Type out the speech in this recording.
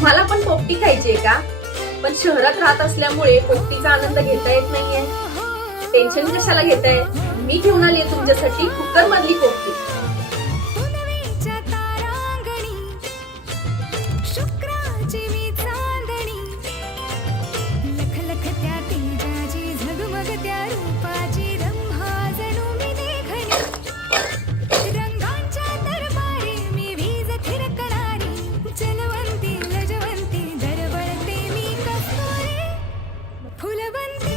तुम्हाला पण पोपटी खायची आहे का? पण शहरात राहत असल्यामुळे पोपटीचा आनंद घेता येत नाहीये. टेन्शन कशाला घेताय? मी घेऊन आली तुमच्यासाठी कुकर मधली पोपटी. புலவந்தி